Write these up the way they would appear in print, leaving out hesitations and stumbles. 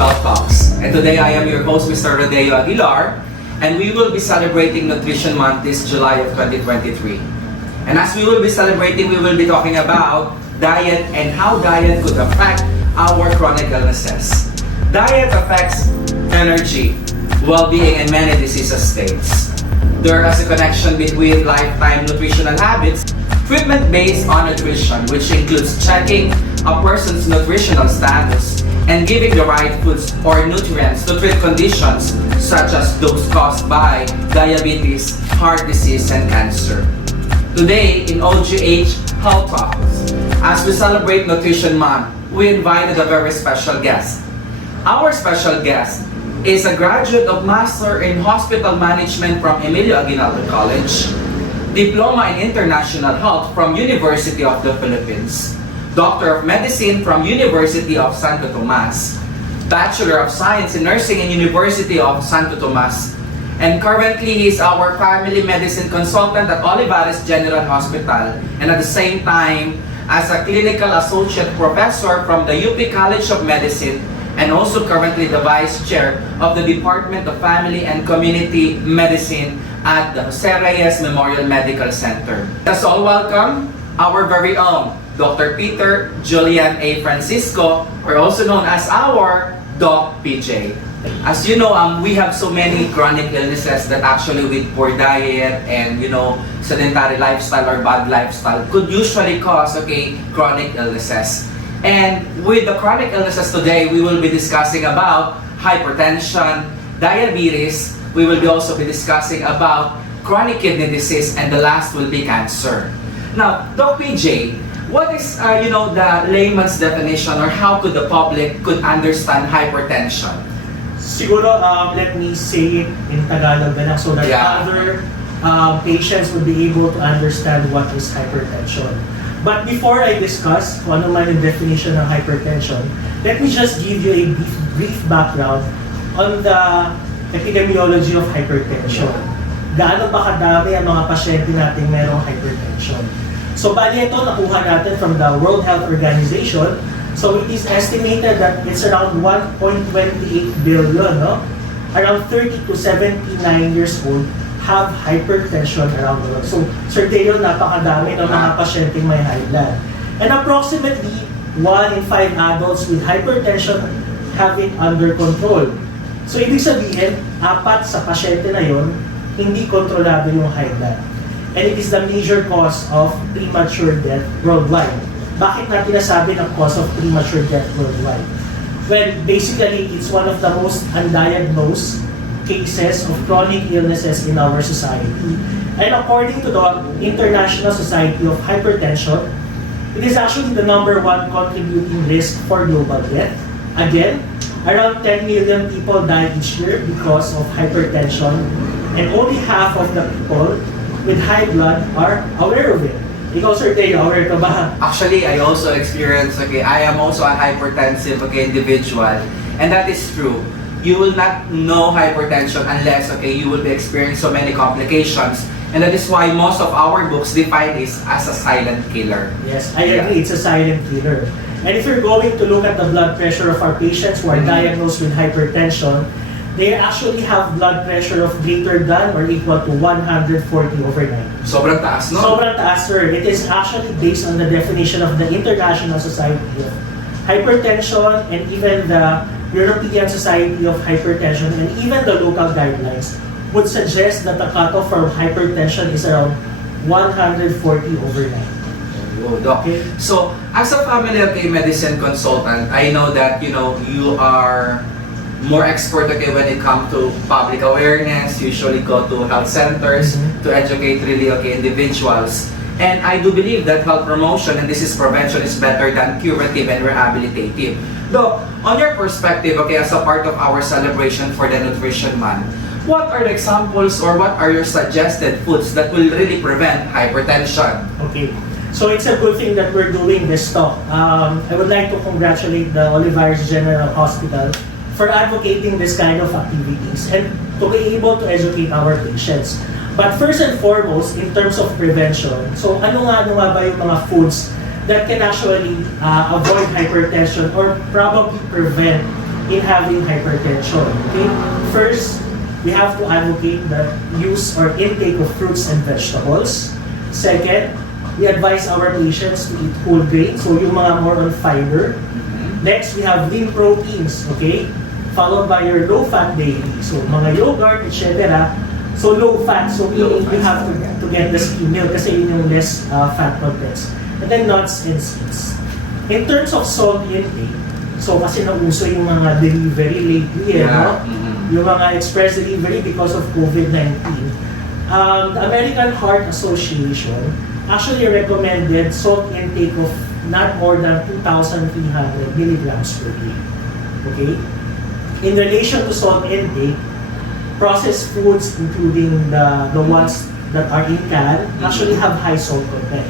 Health Talks. And today I am your host, Mr. Rodeo Aguilar, and we will be celebrating Nutrition Month this July of 2023. And as we will be celebrating, we will be talking about diet and how diet could affect our chronic illnesses. Diet affects energy, well-being, and many disease states. There is a connection between lifetime nutritional habits, treatment based on nutrition, which includes checking a person's nutritional status and giving the right foods or nutrients to treat conditions such as those caused by diabetes, heart disease, and cancer. Today in OGH Health Talks, as we celebrate Nutrition Month, we invited a very special guest. Our special guest is a graduate of Master in Hospital Management from Emilio Aguinaldo College, Diploma in International Health from University of the Philippines, Doctor of Medicine from University of Santo Tomas, Bachelor of Science in Nursing in University of Santo Tomas, and currently he is our family medicine consultant at Olivarez General Hospital, and at the same time as a clinical associate professor from the UP College of Medicine, and also currently the Vice Chair of the Department of Family and Community Medicine at the Jose Reyes Memorial Medical Center. Let's all welcome our very own Dr. Peter Julian A. Francisco, or also known as our Doc PJ. As you know, we have so many chronic illnesses that actually with poor diet and sedentary lifestyle or bad lifestyle could usually cause chronic illnesses. And with the chronic illnesses today, we will be discussing about hypertension, diabetes. We will also be discussing about chronic kidney disease, and the last will be cancer. Now, Doc PJ, what is the layman's definition, or how could the public could understand hypertension? Siguro, let me say it in Tagalog na lang so that other patients would be able to understand what is hypertension. But before I discuss kung ano man yung definition ng hypertension, let me just give you a brief background on the epidemiology of hypertension. Gaano ba kadami ang mga pasyente nating merong hypertension? So, bali ito nakuha natin from the World Health Organization. So, it is estimated that it's around 1.28 billion, no? Around 30 to 79 years old have hypertension around the world. So, Sir Dale, napakadami ng mga pasyenteng may high blood. And approximately 1 in 5 adults with hypertension have it under control. So, ibig sabihin, 4 sa pasyente na yon hindi kontrolado yung high blood. And it is the major cause of premature death worldwide. Bakit natin nasabi ng cause of premature death worldwide? Well, basically, it's one of the most undiagnosed cases of chronic illnesses in our society. And according to the International Society of Hypertension, it is actually the #1 contributing risk for global death. Again, around 10 million people die each year because of hypertension, and only half of the people with high blood are aware of it. Ikaw, Sir Tayo, aware ka ba? Actually, I also experience, I am also a hypertensive individual, and that is true. You will not know hypertension unless, you will be experiencing so many complications, and that is why most of our books define this as a silent killer. Yes, I agree, it's a silent killer. And if you're going to look at the blood pressure of our patients who are diagnosed with hypertension, they actually have blood pressure of greater than or equal to 140/90. Sobrang taas, no? Sobrang taas, sir. It is actually based on the definition of the International Society of Hypertension and even the European Society of Hypertension, and even the local guidelines would suggest that the cutoff for hypertension is around 140/90. Oh, Doc. Okay. So, as a family medicine consultant, I know that you are more expert when it comes to public awareness. Usually go to health centers to educate really individuals. And I do believe that health promotion, and this is prevention, is better than curative and rehabilitative. Though, on your perspective, as a part of our celebration for the Nutrition Month, what are the examples or what are your suggested foods that will really prevent hypertension? Okay. So it's a good thing that we're doing this talk. I would like to congratulate the Olivarez General Hospital for advocating this kind of activities and to be able to educate our patients. But first and foremost, in terms of prevention, so ano nga ba yung mga foods that can actually avoid hypertension or probably prevent in having hypertension. Okay? First, we have to advocate the use or intake of fruits and vegetables. Second, we advise our patients to eat whole grain, so yung mga more on fiber. Next, we have lean proteins, okay? Followed by your low-fat dairy, so mga yogurt, etc. So low-fat, so meaning you have to get the skim milk kasi yun yung less fat contents. And then nuts and seeds. In terms of salt intake, so kasi nauso yung mga delivery lately, no? Yung mga express delivery because of COVID-19. The American Heart Association actually recommended salt intake of not more than 2,300 milligrams per day. Okay? In relation to salt intake, processed foods, including the ones that are in can, actually have high salt content.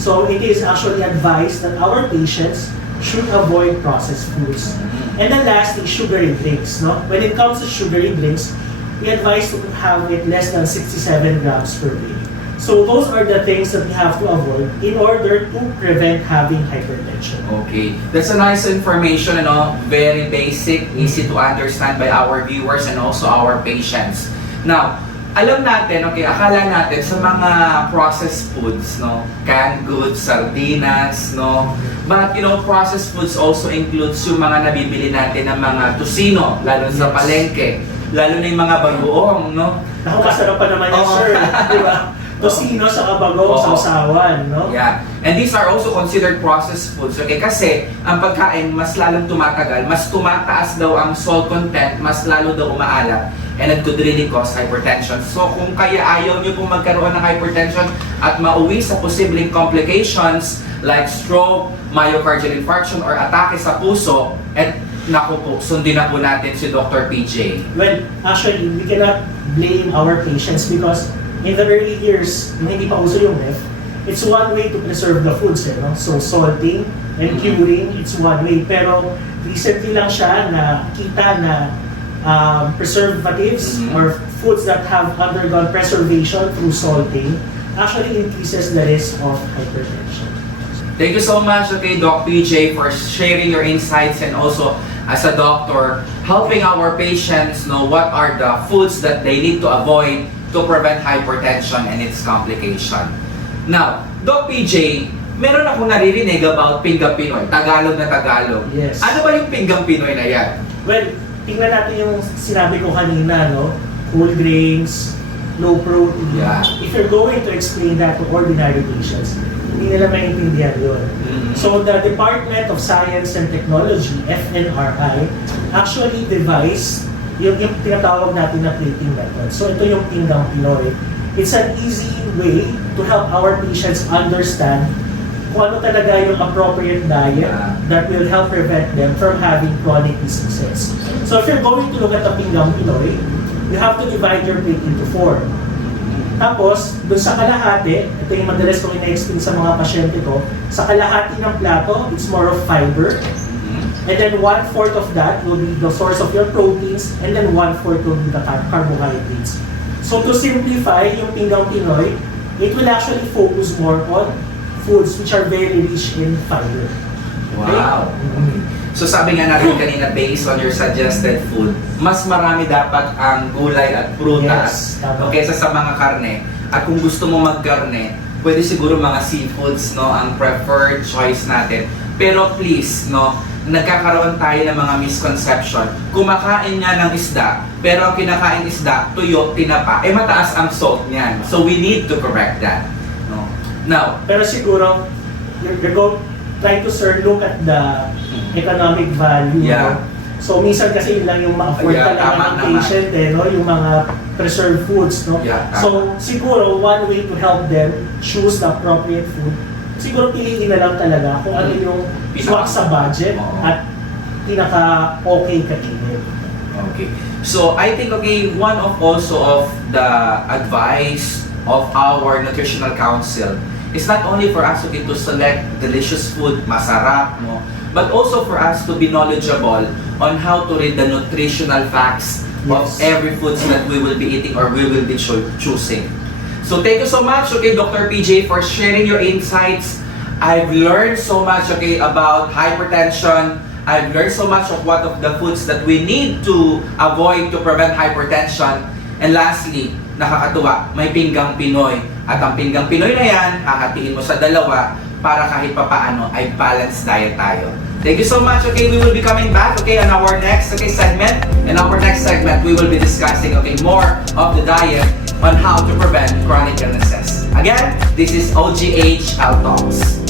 So it is actually advised that our patients should avoid processed foods. And then lastly, sugary drinks. No? When it comes to sugary drinks, we advise to have it less than 67 grams per day. So those are the things that we have to avoid in order to prevent having hypertension. Okay. That's a nice information, very basic, easy to understand by our viewers and also our patients. Now, alam natin, okay, akala natin sa mga processed foods, canned goods, sardinas, but processed foods also includes yung mga nabibili natin ng mga tusino, lalo sa palengke, lalo na yung mga bagoong, Naku, masarap pa naman yan, sir. Di ba? Tosino sa kabagong, sausawan, Yeah. And these are also considered processed foods, okay? Kasi ang pagkain mas lalong tumatagal, mas tumataas daw ang salt content, mas lalo daw umaalat, and it could really cause hypertension. So kung kaya ayaw nyo pong magkaroon ng hypertension at mauwi sa posibleng complications like stroke, myocardial infarction, or atake sa puso, at naku po, sundin na po natin si Dr. PJ. Well, actually, we cannot blame our patients because in the early years, nung hindi pa uso yung F, it's one way to preserve the foods, So salting and curing, it's one way. Pero recently lang siya na kita na preservatives or foods that have undergone preservation through salting actually increases the risk of hypertension. Thank you so much, okay, Doc PJ, for sharing your insights and also as a doctor, helping our patients know what are the foods that they need to avoid to prevent hypertension and its complication. Now, Doc PJ, meron akong naririnig about pinggang Pinoy, Tagalog na Tagalog. Yes. Ano ba yung pinggang Pinoy na yan? Well, tingnan natin yung sinabi ko kanina, whole grains, low protein. Yeah. If you're going to explain that to ordinary patients, hindi nila maintindihan yun. So the Department of Science and Technology, FNRI, actually devised yung tinatawag natin na plating method. So ito yung pinggang Pinoy. It's an easy way to help our patients understand kung ano talaga yung appropriate diet that will help prevent them from having chronic diseases. So if you're going to look at the pinggang Pinoy, you have to divide your plate into 4. Tapos, dun sa kalahati, ito yung madalas kong ina-explain sa mga pasyente ko, sa kalahati ng plato, it's more of fiber. And then 1/4 of that will be the source of your proteins, and then 1/4 will be the carbohydrates. So to simplify yung pinggang Pinoy, it will actually focus more on foods which are very rich in fiber. Wow! So sabi nga natin kanina, based on your suggested food, mas marami dapat ang gulay at prutas kaysa sa mga karne. At kung gusto mo magkarne, pwede siguro mga seafoods, ang preferred choice natin. Pero please, nagkakaroon tayo ng mga misconception. Kumakain nga ng isda, pero ang kinakain isda, tuyo, tinapa, mataas ang salt niyan. So we need to correct that. Now, pero siguro, you're trying to look at the economic value. So minsan kasi yun lang yung ma-afford talaga ng patient, yung mga preserved foods. So siguro, one way to help them choose the appropriate food, siguro piliin na lang talaga kung ano yung swak sa budget at pinaka-okay kainin. Okay. So I think, one of also of the advice of our nutritional council is not only for us to select delicious food, masarap, but also for us to be knowledgeable on how to read the nutritional facts of every foods that we will be eating or we will be choosing. So thank you so much, Dr. PJ, for sharing your insights. I've learned so much, about hypertension, I've learned so much of what of the foods that we need to avoid to prevent hypertension. And lastly, nakakatuwa, may pinggang Pinoy. At ang pinggang Pinoy na yan, hahatiin mo sa dalawa para kahit papaano ay balanced diet tayo. Thank you so much. Okay, we will be coming back, okay, on our next, segment. In our next segment, we will be discussing, more of the diet on how to prevent chronic illnesses. Again, this is OGH Health Talks.